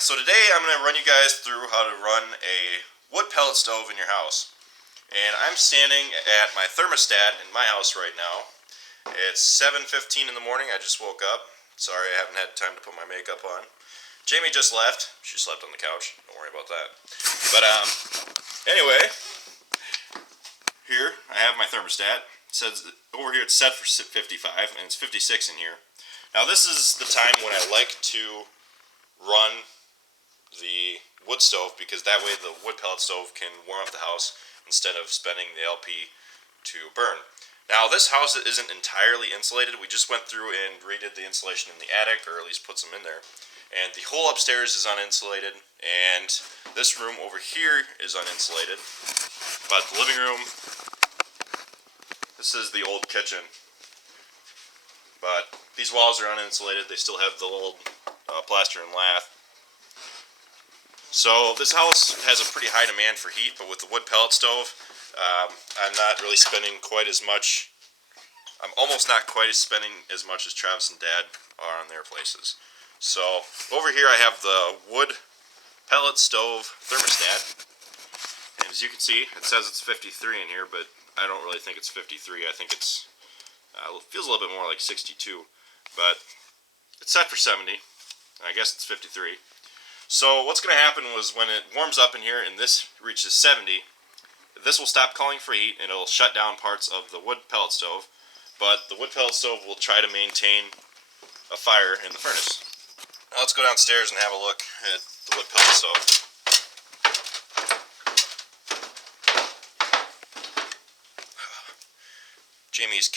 Alright, so today I'm going to run you guys through how to run a wood pellet stove in your house. And I'm standing at my thermostat in my house right now. It's 7:15 in the morning. I just woke up. Sorry I haven't had time to put my makeup on. Jamie just left. She slept on the couch. Don't worry about that. But anyway, here I have my thermostat. It says over here it's set for 55 and it's 56 in here. Now this is the time when I like to run the wood stove, because that way the wood pellet stove can warm up the house instead of spending the LP to burn. Now this house isn't entirely insulated. We just went through and redid the insulation in the attic, or at least put some in there. And the whole upstairs is uninsulated, and this room over here is uninsulated. But the living room, this is the old kitchen. But these walls are uninsulated. They still have the old plaster and lath. So this house has a pretty high demand for heat, but with the wood pellet stove, I'm not really spending quite as much. I'm almost not quite spending as much as Travis and Dad are on their places. So over here I have the wood pellet stove thermostat, and as you can see, it says it's 53 in here, but I don't really think it's 53. I think it's feels a little bit more like 62, but it's set for 70. I guess it's 53. So what's going to happen was when it warms up in here and this reaches 70, this will stop calling for heat and it'll shut down parts of the wood pellet stove, but the wood pellet stove will try to maintain a fire in the furnace. Now let's go downstairs and have a look at the wood pellet stove. Jamie's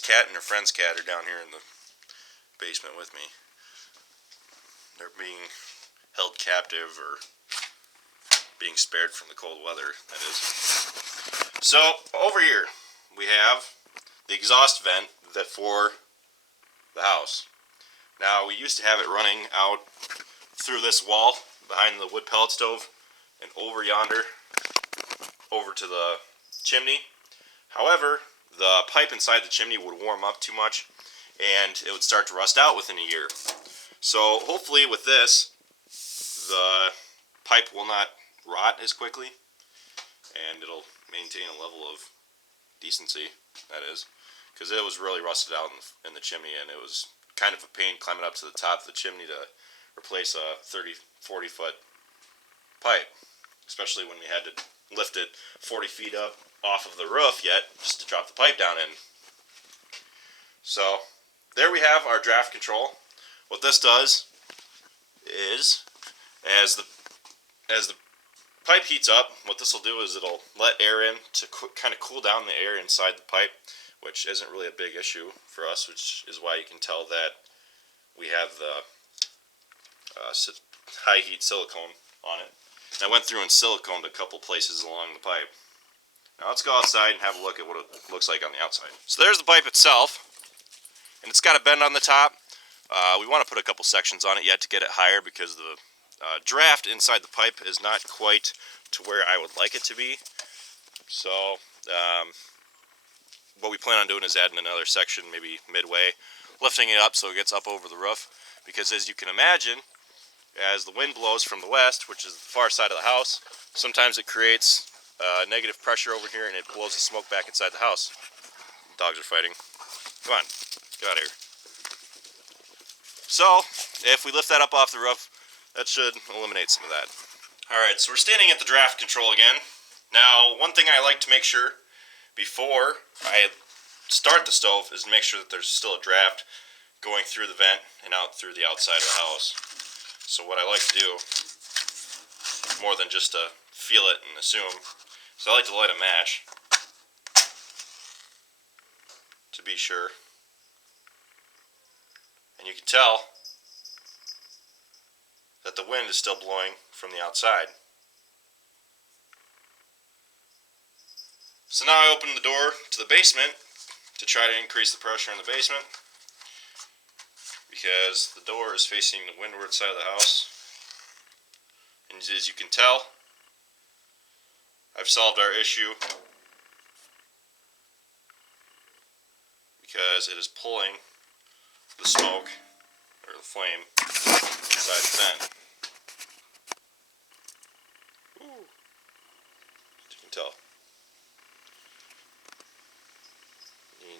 cat and her friend's cat are down here in the basement with me. They're being held captive, or being spared from the cold weather, that is. So over here we have the exhaust vent that for the house. Now we used to have it running out through this wall behind the wood pellet stove and over yonder over to the chimney. However, the pipe inside the chimney would warm up too much and it would start to rust out within a year. So hopefully with this, the pipe will not rot as quickly and it'll maintain a level of decency, that is, because it was really rusted out in the chimney, and it was kind of a pain climbing up to the top of the chimney to replace a 30-40 foot pipe, especially when we had to lift it 40 feet up off of the roof yet just to drop the pipe down in. So there we have our draft control. What this does is, as the pipe heats up, what this will do is it'll let air in to kind of cool down the air inside the pipe, which isn't really a big issue for us, which is why you can tell that we have the high heat silicone on it. And I went through and siliconed a couple places along the pipe. Now let's go outside and have a look at what it looks like on the outside. So there's the pipe itself, and it's got a bend on the top. We want to put a couple sections on it yet to get it higher, because the draft inside the pipe is not quite to where I would like it to be. So what we plan on doing is adding another section, maybe midway, lifting it up so it gets up over the roof, because as you can imagine, as the wind blows from the west, which is the far side of the house, sometimes it creates negative pressure over here and it blows the smoke back inside the house. Dogs are fighting. Come on, get out of here. So if we lift that up off the roof, that should eliminate some of that. Alright, so we're standing at the draft control again. Now, one thing I like to make sure before I start the stove is to make sure that there's still a draft going through the vent and out through the outside of the house. So what I like to do, more than just to feel it and assume, so I like to light a match to be sure. And you can tell that the wind is still blowing from the outside. So now I open the door to the basement to try to increase the pressure in the basement, because the door is facing the windward side of the house. And as you can tell, I've solved our issue, because it is pulling the smoke, or the flame, inside the vent.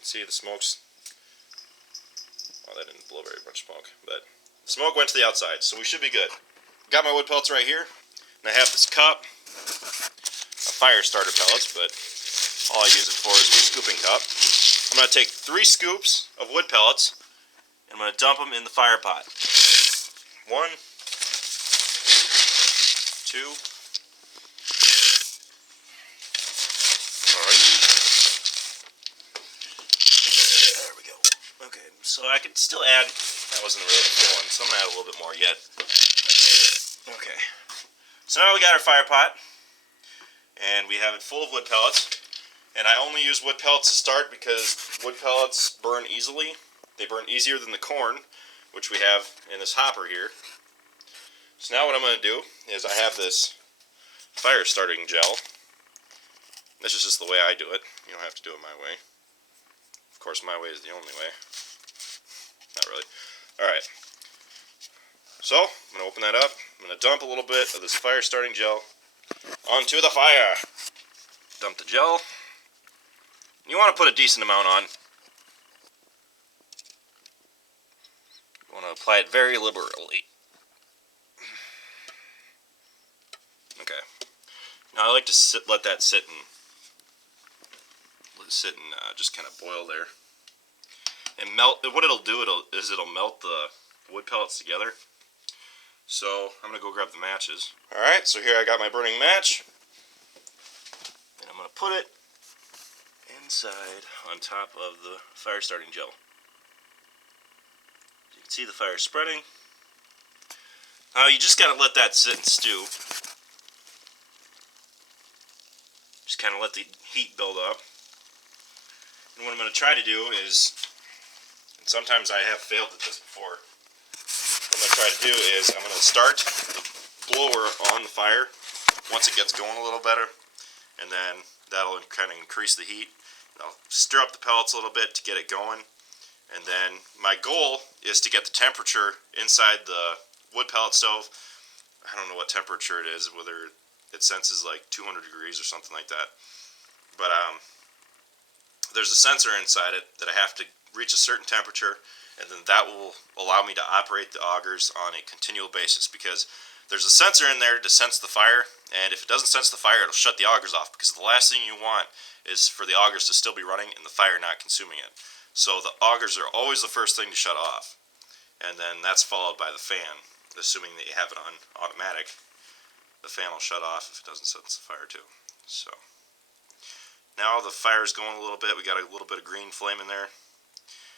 see the smoke's, well, that didn't blow very much smoke, but the smoke went to the outside, so we should be good. Got my wood pellets right here, and I have this cup, a fire starter pellets, but all I use it for is a scooping cup. I'm going to take 3 scoops of wood pellets, and I'm going to dump them in the fire pot. 1, 2, there we go. Okay, so I could still add, that wasn't really the full one, so I'm going to add a little bit more yet. Okay, so now we got our fire pot, and we have it full of wood pellets, and I only use wood pellets to start because wood pellets burn easily. They burn easier than the corn, which we have in this hopper here. So now what I'm going to do is I have this fire starting gel. This is just the way I do it. You don't have to do it my way. Of course, my way is the only way. Not really. Alright. So, I'm going to open that up. I'm going to dump a little bit of this fire starting gel onto the fire. Dump the gel. You want to put a decent amount on. You want to apply it very liberally. Okay. Now I like to let that sit and just kind of boil there. And melt. What it'll do is it'll melt the wood pellets together. So I'm gonna go grab the matches. All right. So here I got my burning match, and I'm gonna put it inside on top of the fire starting gel. You can see the fire spreading. Now you just gotta let that sit and stew. Just kind of let the heat build up. And what I'm going to try to do is, and sometimes I have failed at this before, what I'm going to try to do is I'm going to start the blower on the fire once it gets going a little better, and then that'll kind of increase the heat. And I'll stir up the pellets a little bit to get it going, and then my goal is to get the temperature inside the wood pellet stove. I don't know what temperature it is, whether it senses like 200 degrees or something like that. But there's a sensor inside it that I have to reach a certain temperature, and then that will allow me to operate the augers on a continual basis, because there's a sensor in there to sense the fire, and if it doesn't sense the fire, it'll shut the augers off, because the last thing you want is for the augers to still be running and the fire not consuming it. So the augers are always the first thing to shut off, and then that's followed by the fan, assuming that you have it on automatic. The fan will shut off if it doesn't sense the fire too. So now the fire's going a little bit. We got a little bit of green flame in there.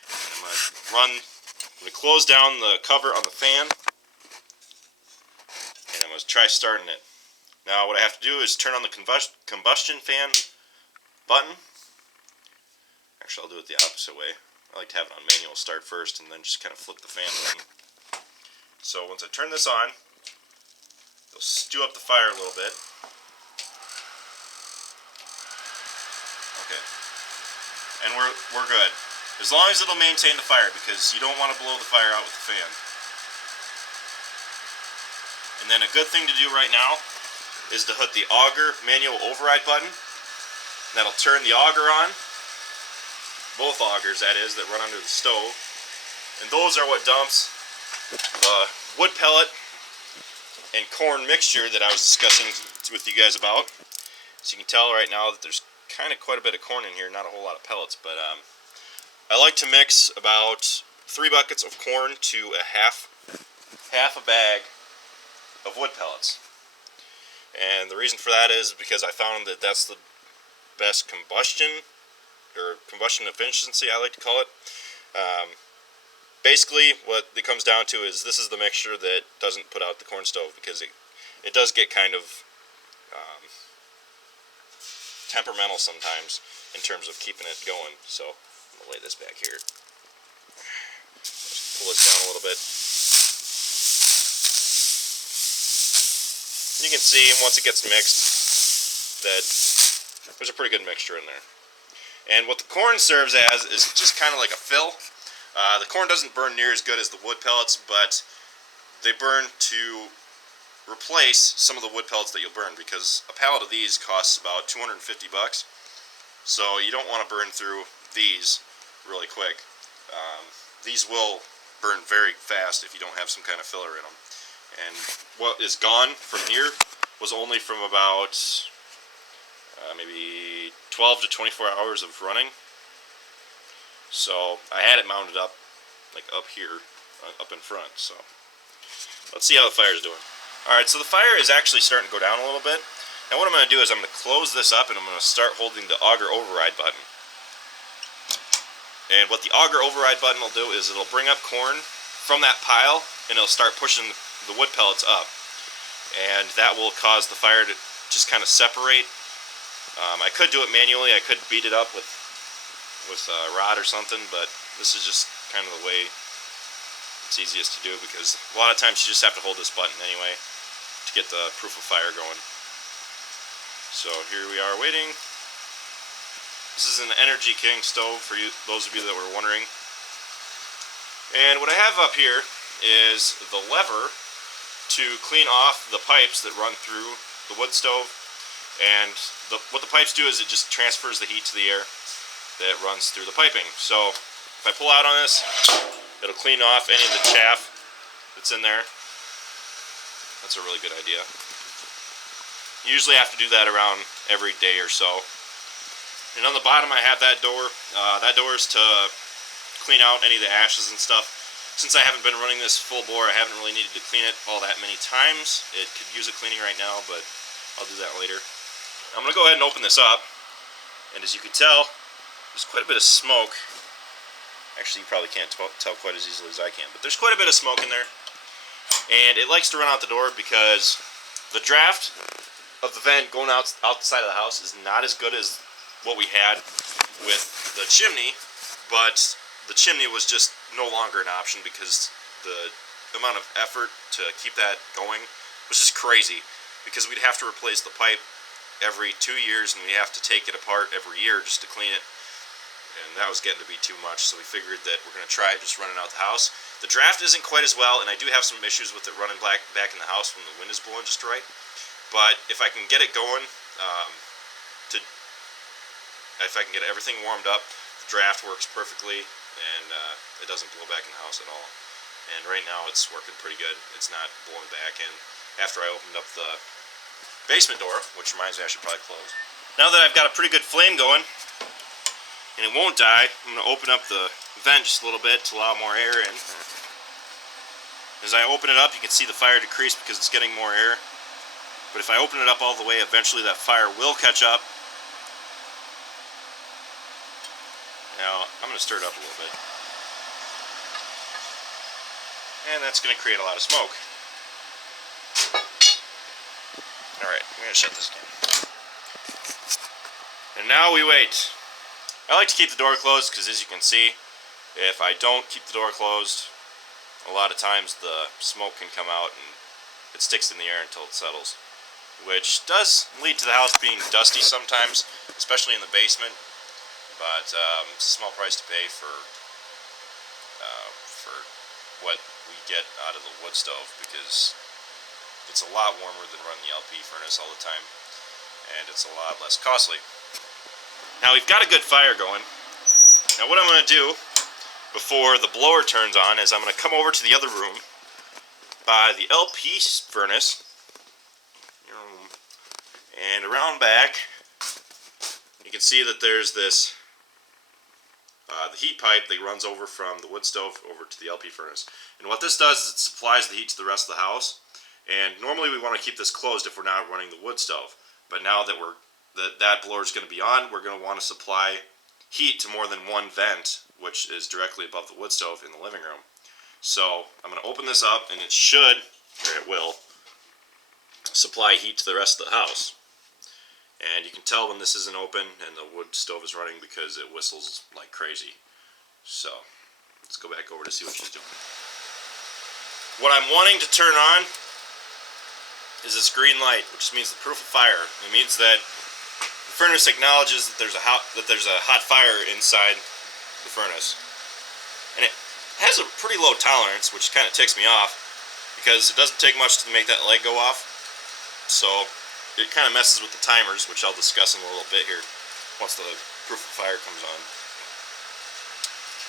And I'm going to close down the cover on the fan, and I'm going to try starting it. Now what I have to do is turn on the combustion fan button. Actually, I'll do it the opposite way. I like to have it on manual start first and then just kind of flip the fan button. So once I turn this on, it'll stew up the fire a little bit. Okay. And we're good. As long as it'll maintain the fire, because you don't want to blow the fire out with the fan. And then a good thing to do right now is to hit the auger manual override button. That'll turn the auger on. Both augers, that is, that run under the stove. And those are what dumps the wood pellet and corn mixture that I was discussing with you guys about. So you can tell right now that there's kind of quite a bit of corn in here, not a whole lot of pellets, but I like to mix about 3 buckets of corn to a half a bag of wood pellets. And the reason for that is because I found that that's the best combustion, or combustion efficiency, I like to call it. Basically, what it comes down to is this is the mixture that doesn't put out the corn stove, because it does get kind of temperamental sometimes in terms of keeping it going. So I'm going to lay this back here. Just pull this down a little bit. You can see once it gets mixed that there's a pretty good mixture in there. And what the corn serves as is just kind of like a fill. The corn doesn't burn near as good as the wood pellets, but they burn to replace some of the wood pellets that you'll burn, because a pallet of these costs about $250. So you don't want to burn through these really quick. These will burn very fast if you don't have some kind of filler in them. And what is gone from here was only from about maybe 12 to 24 hours of running. So I had it mounted up, like up here, up in front. So let's see how the fire is doing. Alright, so the fire is actually starting to go down a little bit. Now what I'm going to do is I'm going to close this up and I'm going to start holding the auger override button. And what the auger override button will do is it'll bring up corn from that pile and it'll start pushing the wood pellets up. And that will cause the fire to just kind of separate. I could do it manually, I could beat it up with a rod or something, but this is just kind of the way it's easiest to do, because a lot of times you just have to hold this button anyway to get the proof of fire going. So here we are waiting. This is an Energy King stove for you, those of you that were wondering. And what I have up here is the lever to clean off the pipes that run through the wood stove. And what the pipes do is it just transfers the heat to the air that runs through the piping. So if I pull out on this, it'll clean off any of the chaff that's in there. That's a really good idea. You usually have to do that around every day or so. And on the bottom I have that door. That door is to clean out any of the ashes and stuff. Since I haven't been running this full bore, I haven't really needed to clean it all that many times. It could use a cleaning right now, but I'll do that later. I'm going to go ahead and open this up. And as you can tell, there's quite a bit of smoke. Actually, you probably can't tell quite as easily as I can, but there's quite a bit of smoke in there. And it likes to run out the door because the draft of the vent going outside of the house is not as good as what we had with the chimney, but the chimney was just no longer an option because the amount of effort to keep that going was just crazy, because we'd have to replace the pipe every 2 years and we'd have to take it apart every year just to clean it, and that was getting to be too much. So we figured that we're going to try just running out the house. The draft isn't quite as well, and I do have some issues with it running back in the house when the wind is blowing just right, but if I can get it going, if I can get everything warmed up, the draft works perfectly, and it doesn't blow back in the house at all. And right now it's working pretty good. It's not blowing back in. After I opened up the basement door, which reminds me I should probably close. Now that I've got a pretty good flame going, and it won't die, I'm going to open up the vent just a little bit to allow more air in. As I open it up, you can see the fire decrease because it's getting more air. But if I open it up all the way, eventually that fire will catch up. Now, I'm going to stir it up a little bit. And that's going to create a lot of smoke. Alright, I'm going to shut this down. And now we wait. I like to keep the door closed because, as you can see, if I don't keep the door closed, a lot of times the smoke can come out and it sticks in the air until it settles. Which does lead to the house being dusty sometimes, especially in the basement. But it's a small price to pay for what we get out of the wood stove, because it's a lot warmer than running the LP furnace all the time, and it's a lot less costly. Now we've got a good fire going. Now what I'm going to do before the blower turns on is I'm going to come over to the other room by the LP furnace, and around back you can see that there's this the heat pipe that runs over from the wood stove over to the LP furnace. And what this does is it supplies the heat to the rest of the house. And normally we want to keep this closed if we're not running the wood stove. But now that that blower is going to be on, we're going to want to supply heat to more than one vent, which is directly above the wood stove in the living room. So I'm going to open this up, and it should, or it will, supply heat to the rest of the house. And you can tell when this isn't open and the wood stove is running because it whistles like crazy. So let's go back over to see what she's doing. What I'm wanting to turn on is this green light, which means the proof of fire. It means that the furnace acknowledges that there's a hot fire inside the furnace. And it has a pretty low tolerance, which kind of ticks me off, because it doesn't take much to make that light go off. So it kind of messes with the timers, which I'll discuss in a little bit here once the proof of fire comes on.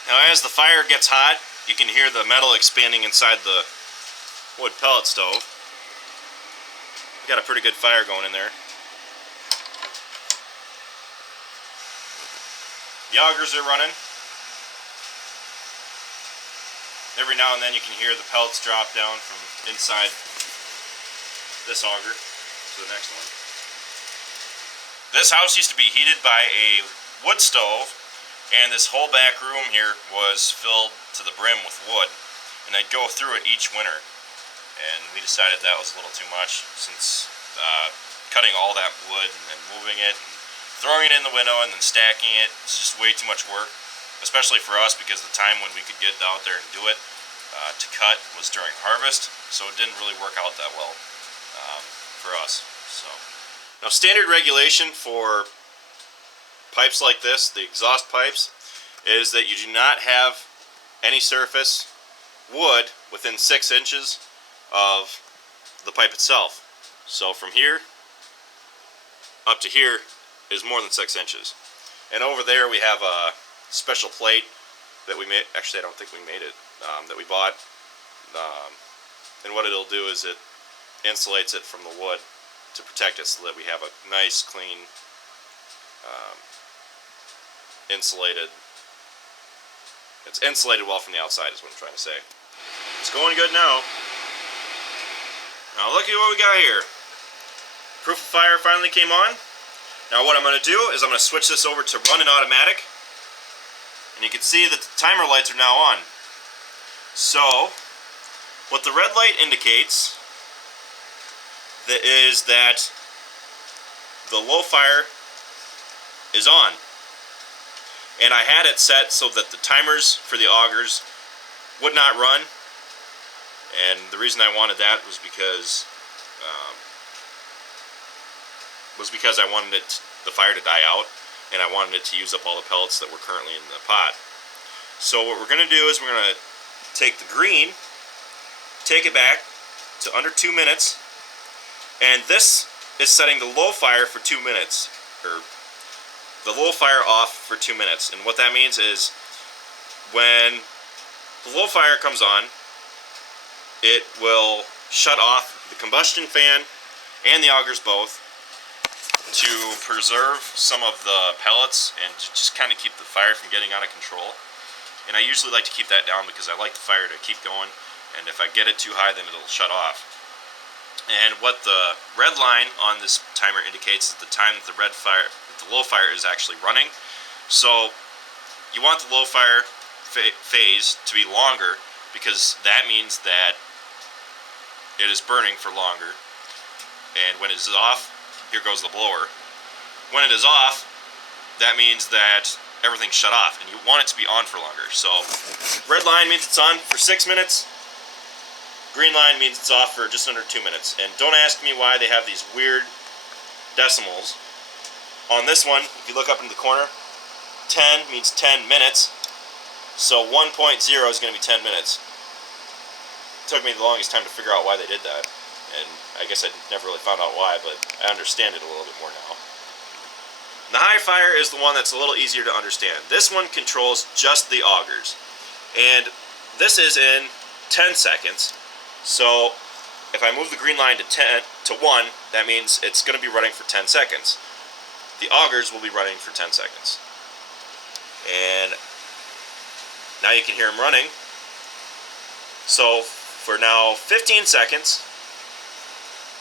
Now as the fire gets hot, you can hear the metal expanding inside the wood pellet stove. We got a pretty good fire going in there. The augers are running. Every now and then you can hear the pellets drop down from inside this auger to the next one. This house used to be heated by a wood stove, and this whole back room here was filled to the brim with wood, and I'd go through it each winter, and we decided that was a little too much, since cutting all that wood and then moving it and throwing it in the window and then stacking it, it's just way too much work, especially for us, because the time when we could get out there and do it to cut was during harvest, so it didn't really work out that well for us. So now, standard regulation for pipes like this, the exhaust pipes, is that you do not have any surface wood within 6 inches of the pipe itself. So from here up to here is more than 6 inches. And over there we have a special plate that we made. Actually, I don't think we made it, that we bought. And what it'll do is it insulates it from the wood to protect it, so that we have a nice, clean, insulated. It's insulated well from the outside, is what I'm trying to say. It's going good now. Now look at what we got here. Proof of fire finally came on. Now what I'm going to do is I'm going to switch this over to run in automatic. And you can see that the timer lights are now on. So, what the red light indicates is that the low fire is on. And I had it set so that the timers for the augers would not run. And the reason I wanted that was because I wanted the fire to die out, and I wanted it to use up all the pellets that were currently in the pot. So what we're going to do is we're going to take the green, take it back to under 2 minutes, and this is setting the low fire for 2 minutes, or the low fire off for 2 minutes. And what that means is when the low fire comes on, it will shut off the combustion fan and the augers both to preserve some of the pellets and just kind of keep the fire from getting out of control. And I usually like to keep that down because I like the fire to keep going, and if I get it too high, then it'll shut off. And what the red line on this timer indicates is the time that the low fire is actually running. So you want the low fire phase to be longer, because that means that it is burning for longer. And when it is off, here goes the blower. When it is off, that means that everything's shut off, and you want it to be on for longer. So red line means it's on for 6 minutes. Green line means it's off for just under 2 minutes. And don't ask me why they have these weird decimals. On this one, if you look up into the corner, 10 means 10 minutes. So 1.0 is going to be 10 minutes. It took me the longest time to figure out why they did that. And I guess I never really found out why, but I understand it a little bit more now. The high fire is the one that's a little easier to understand. This one controls just the augers. And this is in 10 seconds. So if I move the green line to 1, that means it's going to be running for 10 seconds. The augers will be running for 10 seconds. And now you can hear them running. So for now 15 seconds,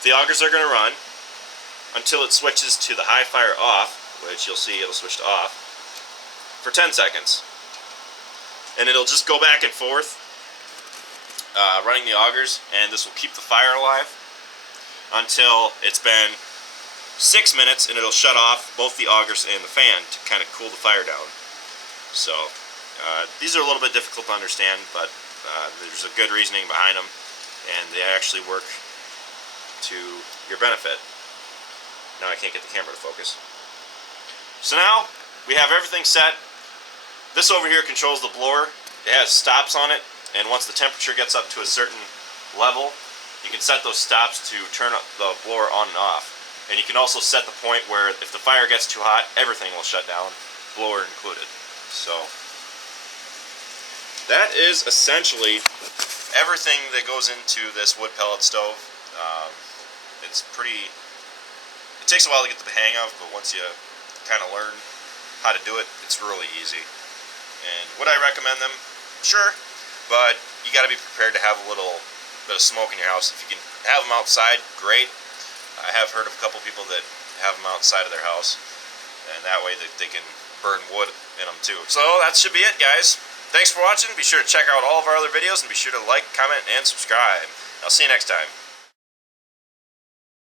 the augers are going to run until it switches to the high fire off, which you'll see it'll switch to off, for 10 seconds. And it'll just go back and forth, running the augers, and this will keep the fire alive until it's been 6 minutes, and it'll shut off both the augers and the fan to kind of cool the fire down. So these are a little bit difficult to understand, but there's a good reasoning behind them, and they actually work to your benefit. Now I can't get the camera to focus. So now we have everything set. This over here controls the blower. It has stops on it, and once the temperature gets up to a certain level, you can set those stops to turn the blower on and off. And you can also set the point where if the fire gets too hot, everything will shut down, blower included. So that is essentially everything that goes into this wood pellet stove. It's pretty, it takes a while to get the hang of, but once you kind of learn how to do it, it's really easy. And would I recommend them? Sure, but you got to be prepared to have a little bit of smoke in your house. If you can have them outside, great. I have heard of a couple people that have them outside of their house, and that way they can burn wood in them too. So that should be it, guys. Thanks for watching. Be sure to check out all of our other videos, and be sure to like, comment, and subscribe. I'll see you next time.